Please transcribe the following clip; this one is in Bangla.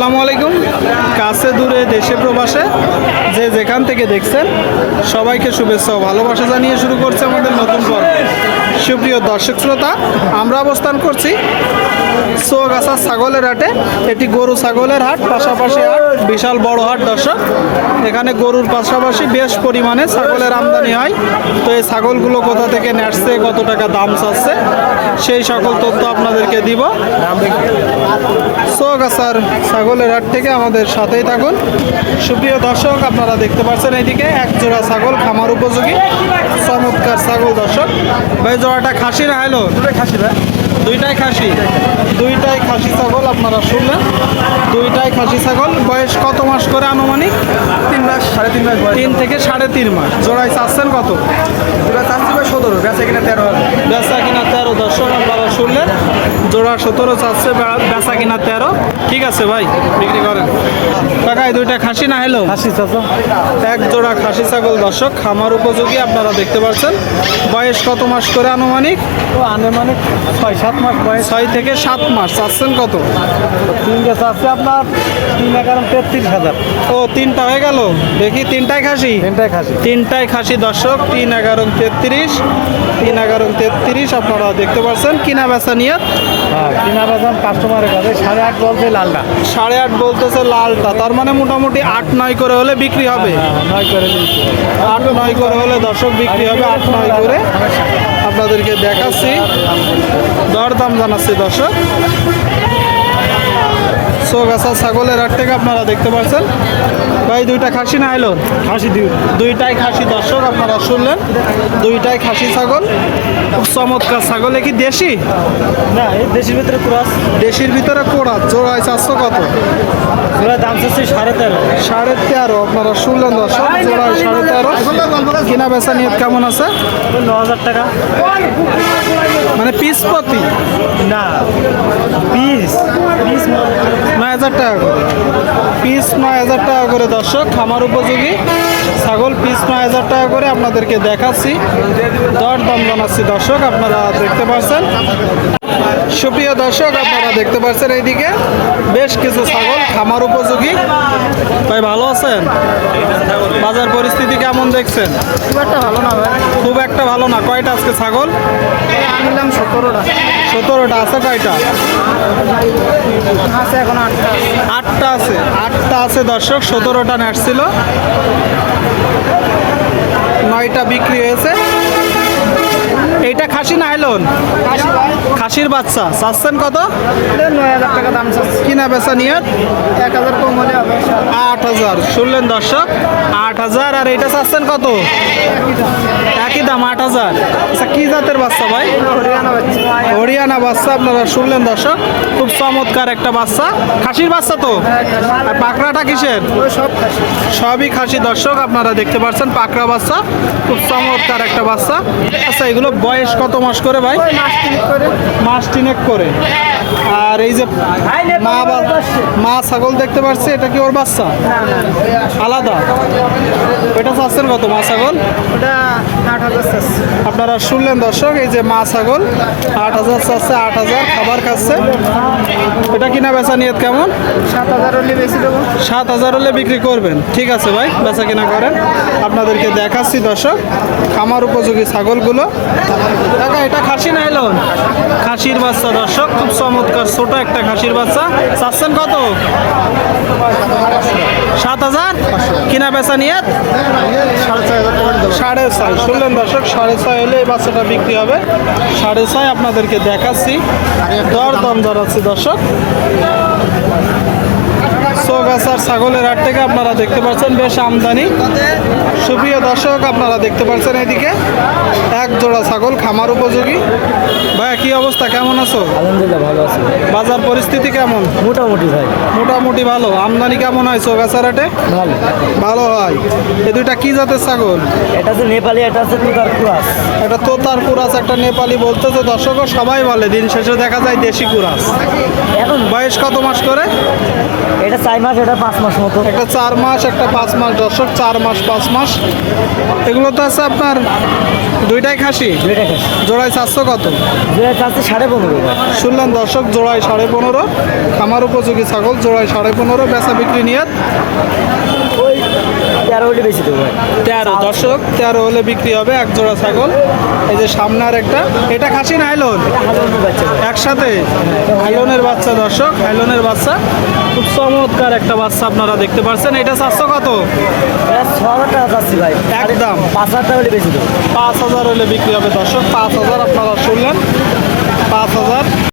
আসসালামু আলাইকুম। কাছে দূরে দেশে প্রবাসে যে যেখান থেকে দেখছেন সবাইকে শুভেচ্ছা ও ভালোবাসা জানিয়ে শুরু করছে আমাদের নতুন পর্ব। সুপ্রিয় দর্শক শ্রোতা, আমরা অবস্থান করছি চৌগাছা ছাগলের হাটে। এটি গরু ছাগলের হাট, পাশাপাশি হাট, বিশাল বড় হাট দর্শক। এখানে গরুর পাশাপাশি বেশ পরিমাণে ছাগলের আমদানি হয়। তো এই ছাগলগুলো কোথা থেকে নেসছে, কত টাকা দাম চাচ্ছে, সেই সকল তথ্য আপনাদেরকে দিব। চৌগাছার ছাগলের হাট থেকে আমাদের সাথেই থাকুন। সুপ্রিয় দর্শক, আপনারা দেখতে পাচ্ছেন এইদিকে এক জোড়া ছাগল খামার উপযোগী চমৎকার ছাগল দর্শক। ভাই জোড়াটা খাসি না হলো? খাসি ভাই, দুইটাই খাসি, দুইটাই খাসি ছাগল। আপনারা শুনলেন, দুইটাই খাসি ছাগল। বয়স কত মাস করে আনুমানিক? 3 মাস 3.5 মাস বয়স। 3 থেকে 3.5 মাস। জোড়ায় চাচ্ছেন কত? জোড়া চাচ্ছি ভাই 17, বেচা কিনা 13। বেচা কিনা 13 দর্শক, আপনারা শুনলেন। জোড়া 17 চাচ্ছে, বেচা কিনা 13। ঠিক আছে ভাই, বিক্রি করেন। টাকায় দুইটা খাসি না হলো? খাসি চাচা, এক জোড়া খাসি ছাগল দর্শক, খামার উপযোগী। আপনারা দেখতে পাচ্ছেন। বয়স কত মাস করে আনুমানিক? তো আনুমানিক 6-7 মাস বয়স। 6 থেকে 7 মাস। চাচ্ছেন কত? তিনটা চাচ্ছে আপনার 3,11,33,000। ও, তিনটা হয়ে গেল। দেখি, তিনটাই খাসি? তিনটাই খাসি। তিনটাই খাসি দর্শক। 3,11,33, 3,11,33 আপনারা দেখতে পাচ্ছেন। কিনা বেচা নিয়ে হ্যাঁ, কিনা বেচাম কাস্টমারের কাছে 8.5 বলছে লালটা। 8.5 বলতেছে লালটা। তার মানে মোটামুটি 8-9 করে হলে বিক্রি হবে। 9 করে দিচ্ছি। 8-9 করে হলে দর্শক বিক্রি হবে। 8-9 করে আপনাদেরকে দেখাচ্ছি, দরদাম জানাচ্ছি দর্শক। চৌগাছা ছাগলের হাট থেকে আপনারা দেখতে পাচ্ছেন। ভাই দুইটা খাসি না এলো? খাসি দুইটাই খাসি দর্শক, আপনারা শুনলেন। দুইটাই খাসি ছাগল, খুব চমৎকার ছাগল। কি দেশি? না, এই দেশের ভিতরে ক্রস। দেশির ভিতরে কোড়া। জোড়ায় 400 কত? জোড়া দাম চাচ্ছি 13.5। 13.5 আপনারা শুনলেন দর্শক। জোড়ায় 13.5। কিনা বেচা নিয়ত কেমন আছে? 9,000 টাকা। মানে পিস প্রতি? না, পিস 9,000 টাকা করে পিস। 9,000 টাকা করে দর্শক, খামার উপযোগী ছাগল পিস 9,000 টাকা করে আপনাদেরকে দেখাচ্ছি, দরদাম জানাচ্ছি দর্শক। আপনারা দেখতে পাচ্ছেন। সুপ্রিয় দর্শক, আপনারা দেখতে পাচ্ছেন এইদিকে বেশ কিছু ছাগল খামার উপযোগী। ভাই ভালো আছেন? বাজার পরিস্থিতি কেমন দেখছেন? খুব একটা ভালো না ভাই। খুব একটা ভালো না। কয়টা আজকে ছাগল আনলাম 17টা। 17টা আছে। কয়টা আছে এখন 8টা। 8টা আছে। 8টা আছে দর্শক। 17টা নেটছিল, 9টা বিক্রি হয়েছে। এইটা খাসি না হেলন? খাসি ভাই, খাসির বাচ্চা। চাচ্ছেন কত? 9,000 টাকা দাম চাচ্ছি। কিনা বেচা নিয়ে 1,000 কম হলে হবে। 8,000। শুনলেন দর্শক, 8,000। আর এইটা চাচ্ছেন কত? একই দাম, 8,000। আচ্ছা, কি জাতের বাচ্চা ভাই? হরিয়ানা বাচ্চা। হরিয়ানা বাচ্চা। আপনারা শুনলেন দর্শক, খুব চমৎকার একটা বাচ্চা। খাসির বাচ্চা তো? আর পাকড়াটা কিসের? ওই সব খাসি। সবই খাসি দর্শক, আপনারা দেখতে পাচ্ছেন। পাকড়া বাচ্চা, খুব চমৎকার একটা বাচ্চা। আচ্ছা, এগুলো বয়স কত মাস করে ভাই? ওই মাস 3 করে। মাস 3 করে। আর এই যে মা ছাগল দেখতে পাচ্ছি, এটা কি ওর বাচ্চা? আলাদা? এটা চাচ্ছেন কত মা ছাগল? ওটা 8,000 চাচ্ছি। আপনারা শুনলেন দর্শক, এই যে মা ছাগল 8,000 চাচ্ছে। 8,000 খাবার খাচ্ছে। এটা কিনা বেচা নিয়ত কেমন? 7,000 হলে বেশি দেবো। 7,000 হলে বিক্রি করবেন। ঠিক আছে ভাই, বেচা কিনা করেন। আপনাদেরকে দেখাচ্ছি দর্শক খামার উপযোগী ছাগলগুলো। দেখা, এটা খাসি না এলো? খাসির বাচ্চা দর্শক, খুব চমৎকার ছোট একটা খাসির বাচ্চা। চাচ্ছেন কত? 7,000। কিনা বেচা নিয়ে 6,500 টাকা দেবো। 6.5। শুনলেন দর্শক, 6.5 হলে এই বাচ্চাটা বিক্রি হবে। 6.5 আপনাদেরকে দেখাচ্ছি, দরদাম জানাচ্ছি দর্শক। চৌগাছার ছাগলের হাট থেকে আপনারা দেখতে পাচ্ছেন বেশ আমদানি। সুপ্রিয় দর্শক, আপনারা দেখতে পাচ্ছেন এদিকে এক জোড়া ছাগল খামার উপযোগী। ভাইয়া কি অবস্থা, কেমন আছো? আলহামদুলিল্লাহ ভালো আছে। বাজার পরিস্থিতি কেমন? মোটামুটি ভাই মোটামুটি ভালো। আমদানি কেমন হয় চৌগাছার হাটে? ভালো। ভালো হয়। এই দুইটা কি জাতের ছাগল? এটা আছে নেপালি, এটা আছে তুতার কুরাস। একটা তোতার কুরাস, একটা নেপালি বলতেছে দর্শকও সবাই বলে। দিন শেষে দেখা যায় দেশি কুরাস। এখন বয়স কত মাস করে? এটা 4 মাস, এটা 5 মাস মতো। একটা 4 মাস, একটা 5 মাস দর্শক, 4 মাস 5 মাস। এগুলো তো আছে আপনার দুইটাই খাসি, দুইটা খাসি। জোড়ায় 400 কত? দুইটা চাচ্ছে 15.5 ভাই। শুনলেন দর্শক, জোড়ায় 15.5। খামার উপযোগী ছাগল, জোড়ায় 15.5। বেচা বিক্রি নিয়ত ওই 13 হলে বেশি দেবো ভাই। 13 দর্শক, 13 হলে বিক্রি হবে এক জোড়া ছাগল। এই যে সামনে আর একটা, এটা খাসি না হাইলন? এটা হাজার বাচ্চা ভাই। একসাথে হাইলনের বাচ্চা দর্শক, হাইলনের বাচ্চা, খুব চমৎকার একটা বাচ্চা আপনারা দেখতে পাচ্ছেন। এটা 400 কত? এটা 6,000 টাকা চাচ্ছি ভাই। একদম 5,000 টাকা হলে বেশি দেবো। 5,000 হলে বিক্রি হবে দর্শক। 5,000 আপনারা শুনলেন, 5,000।